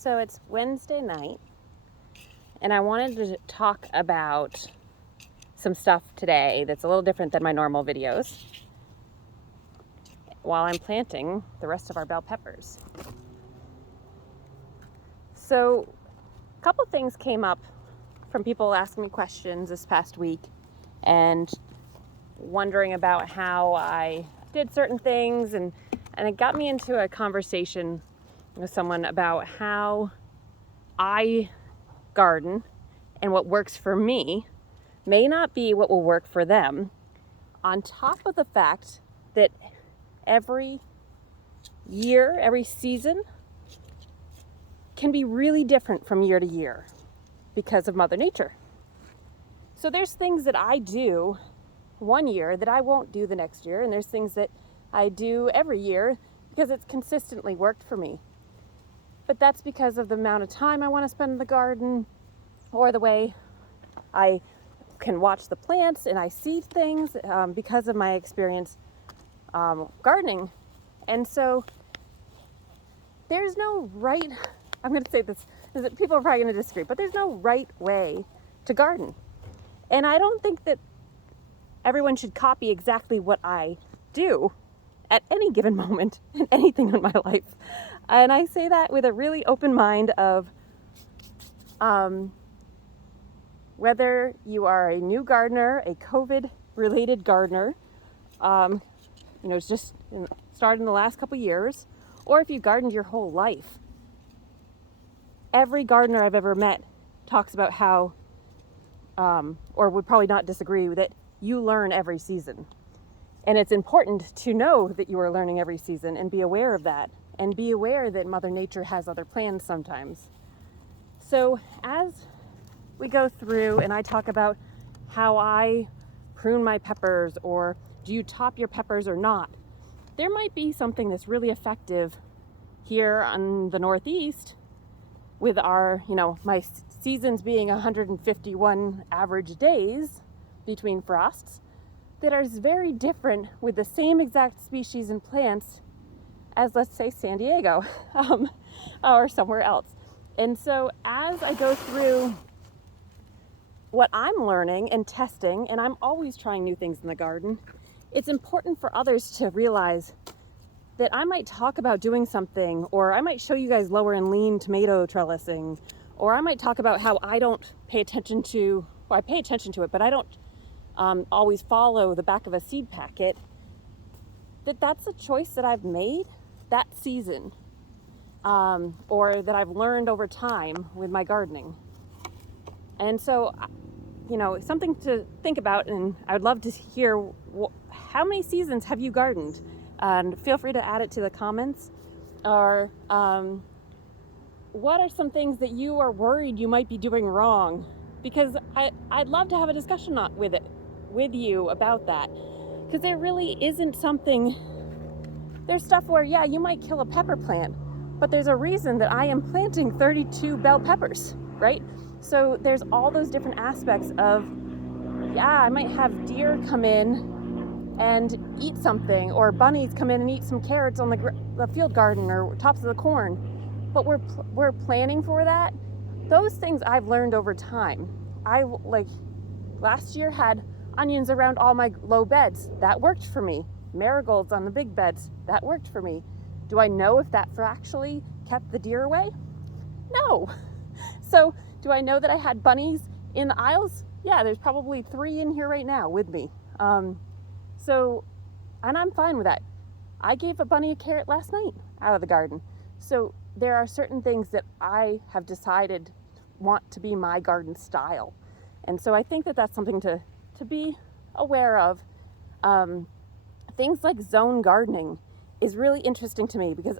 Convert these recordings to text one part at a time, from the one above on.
So it's Wednesday night, and I wanted to talk about some stuff today that's a little different than my normal videos while I'm planting the rest of our bell peppers. So a couple things came up from people asking me questions this past week and wondering about how I did certain things, and it got me into a conversation with someone about how I garden and what works for me may not be what will work for them, on top of the fact that every year, every season can be really different from year to year because of Mother Nature. So there's things that I do one year that I won't do the next year, and there's things that I do every year because it's consistently worked for me. But that's because of the amount of time I want to spend in the garden, or the way I can watch the plants and I see things because of my experience gardening. And so there's no right, I'm going to say this, is that people are probably going to disagree, but there's no right way to garden. And I don't think that everyone should copy exactly what I do at any given moment in anything in my life. And I say that with a really open mind of whether you are a new gardener, a COVID-related gardener, it's just started in the last couple years, or if you gardened your whole life. Every gardener I've ever met talks about how, or would probably not disagree, that you learn every season. And it's important to know that you are learning every season and be aware of that, and be aware that Mother Nature has other plans sometimes. So as we go through and I talk about how I prune my peppers, or do you top your peppers or not, there might be something that's really effective here on the Northeast with our, my seasons being 151 average days between frosts, that are very different with the same exact species and plants as, let's say, San Diego or somewhere else. And so as I go through what I'm learning and testing, and I'm always trying new things in the garden, it's important for others to realize that I might talk about doing something, or I might show you guys lower and lean tomato trellising, or I might talk about how I don't pay attention to, well, I pay attention to it, but I don't always follow the back of a seed packet. That's a choice that I've made that season, or that I've learned over time with my gardening. And so, something to think about, and I'd love to hear how many seasons have you gardened? And feel free to add it to the comments. Or what are some things that you are worried you might be doing wrong? Because I'd love to have a discussion with you about that. Because there really isn't something, there's stuff where, yeah, you might kill a pepper plant, but there's a reason that I am planting 32 bell peppers, right? So there's all those different aspects of, yeah, I might have deer come in and eat something, or bunnies come in and eat some carrots on the field garden or tops of the corn, but we're planning for that. Those things I've learned over time. I last year had onions around all my low beds. That worked for me. Marigolds on the big beds. That worked for me. Do I know if that actually kept the deer away? No. So do I know that I had bunnies in the aisles? Yeah, there's probably 3 in here right now with me. And I'm fine with that. I gave a bunny a carrot last night out of the garden. So there are certain things that I have decided want to be my garden style. And so I think that that's something to be aware of. Things like zone gardening is really interesting to me, because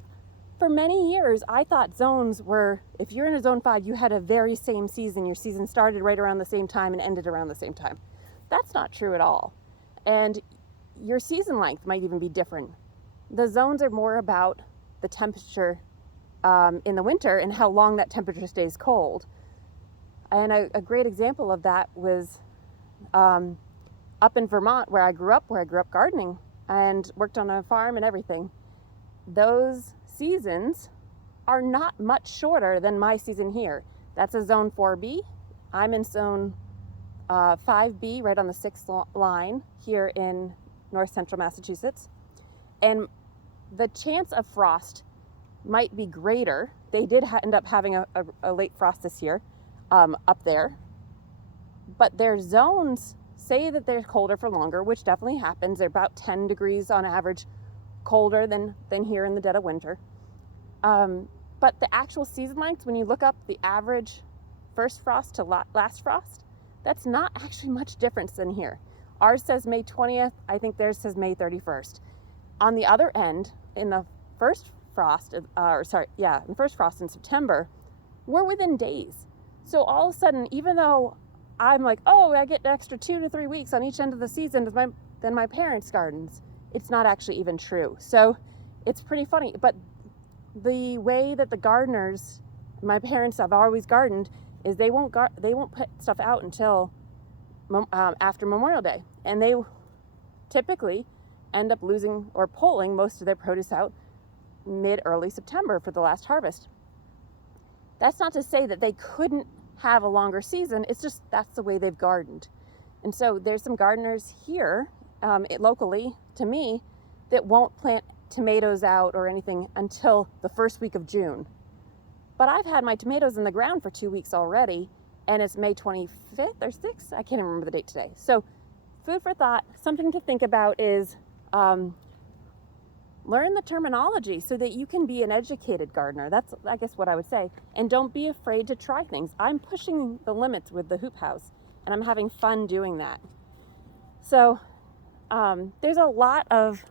for many years I thought zones were, if you're in a zone 5, you had a very same season. Your season started right around the same time and ended around the same time. That's not true at all. And your season length might even be different. The zones are more about the temperature in the winter and how long that temperature stays cold. And a great example of that was up in Vermont, where I grew up gardening and worked on a farm and everything. Those seasons are not much shorter than my season here. That's a zone 4B. I'm in zone 5B, right on the 6th line here in north central Massachusetts. And the chance of frost might be greater. They did end up having a late frost this year up there. But their zones say that they're colder for longer, which definitely happens. They're about 10 degrees on average colder than here in the dead of winter. But the actual season lengths, when you look up the average first frost to last frost, that's not actually much difference than here. Ours says May 20th. I think theirs says May 31st. On the other end, in the first frost, in the first frost in September, we're within days. So all of a sudden, even though I'm like, oh, I get an extra 2 to 3 weeks on each end of the season than my parents' gardens, it's not actually even true. So it's pretty funny. But the way that the gardeners, my parents have always gardened, is they won't put stuff out until after Memorial Day, and they typically end up losing or pulling most of their produce out mid-early September for the last harvest. That's not to say that they couldn't have a longer season. It's just that's the way they've gardened. And so there's some gardeners here locally to me that won't plant tomatoes out or anything until the first week of June. But I've had my tomatoes in the ground for 2 weeks already, and it's May 25th or 6th. I can't remember the date today. So food for thought, something to think about is learn the terminology so that you can be an educated gardener. That's, I guess, what I would say. And don't be afraid to try things. I'm pushing the limits with the hoop house, and I'm having fun doing that. So there's a lot of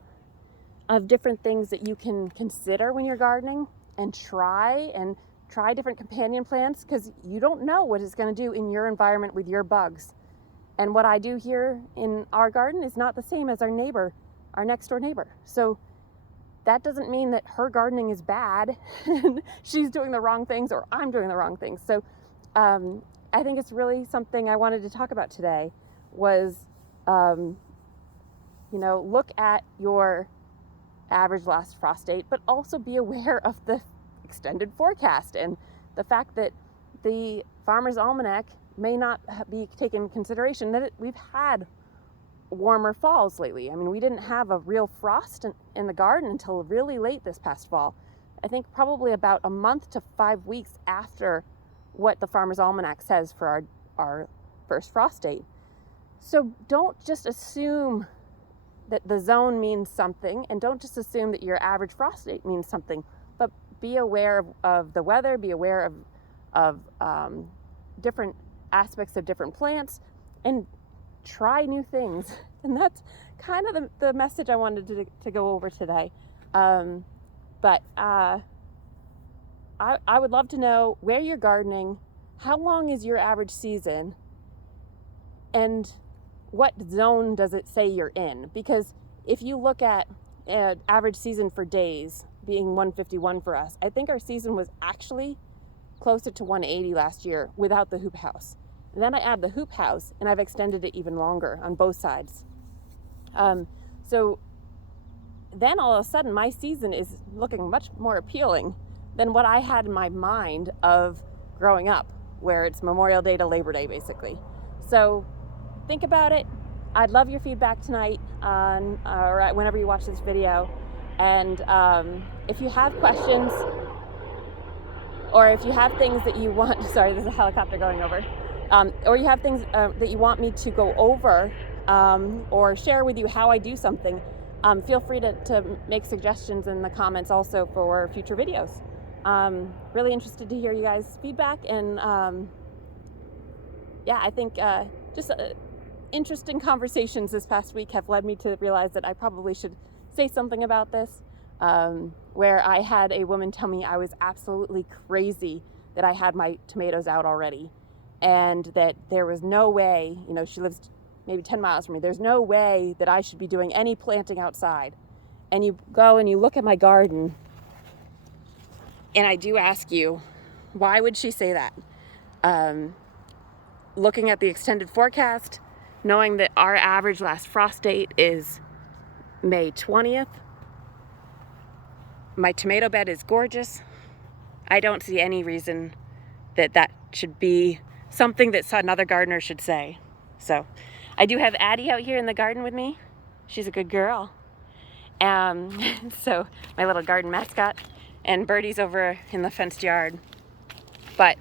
different things that you can consider when you're gardening, and try different companion plants, because you don't know what it's going to do in your environment with your bugs. And what I do here in our garden is not the same as our next door neighbor. So that doesn't mean that her gardening is bad and she's doing the wrong things or I'm doing the wrong things. So I think it's really something I wanted to talk about today was, look at your average last frost date, but also be aware of the extended forecast and the fact that the Farmer's Almanac may not be taken into consideration that we've had warmer falls lately. I mean, we didn't have a real frost in the garden until really late this past fall. I think probably about a month to 5 weeks after what the Farmer's Almanac says for our first frost date. So don't just assume that the zone means something, and don't just assume that your average frost date means something, but be aware of the weather, be aware of different aspects of different plants, and try new things. And that's kind of the message I wanted to go over today. But I would love to know where you're gardening, how long is your average season, and what zone does it say you're in? Because if you look at average season for days being 151 for us, I think our season was actually closer to 180 last year without the hoop house. And then I add the hoop house, and I've extended it even longer on both sides. So then all of a sudden, my season is looking much more appealing than what I had in my mind of growing up, where it's Memorial Day to Labor Day, basically. So think about it. I'd love your feedback tonight on or whenever you watch this video. And if you have questions, or if you have things that you want, sorry, there's a helicopter going over. Or you have things that you want me to go over or share with you how I do something, feel free to make suggestions in the comments also for future videos. Really interested to hear you guys' feedback, and I think just interesting conversations this past week have led me to realize that I probably should say something about this, where I had a woman tell me I was absolutely crazy that I had my tomatoes out already, and that there was no way, she lives maybe 10 miles from me, there's no way that I should be doing any planting outside. And you go and you look at my garden, and I do ask you, why would she say that? Looking at the extended forecast, knowing that our average last frost date is May 20th, my tomato bed is gorgeous. I don't see any reason that that should be something that another gardener should say. So I do have Addie out here in the garden with me. She's a good girl. So my little garden mascot, and Birdie's over in the fenced yard. But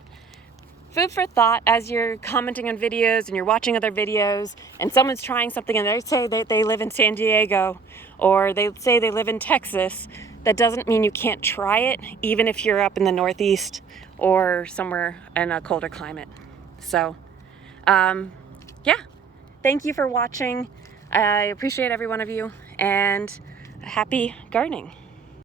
food for thought as you're commenting on videos and you're watching other videos and someone's trying something and they say that they live in San Diego or they say they live in Texas, that doesn't mean you can't try it, even if you're up in the Northeast or somewhere in a colder climate. So, yeah, thank you for watching. I appreciate every one of you, and happy gardening.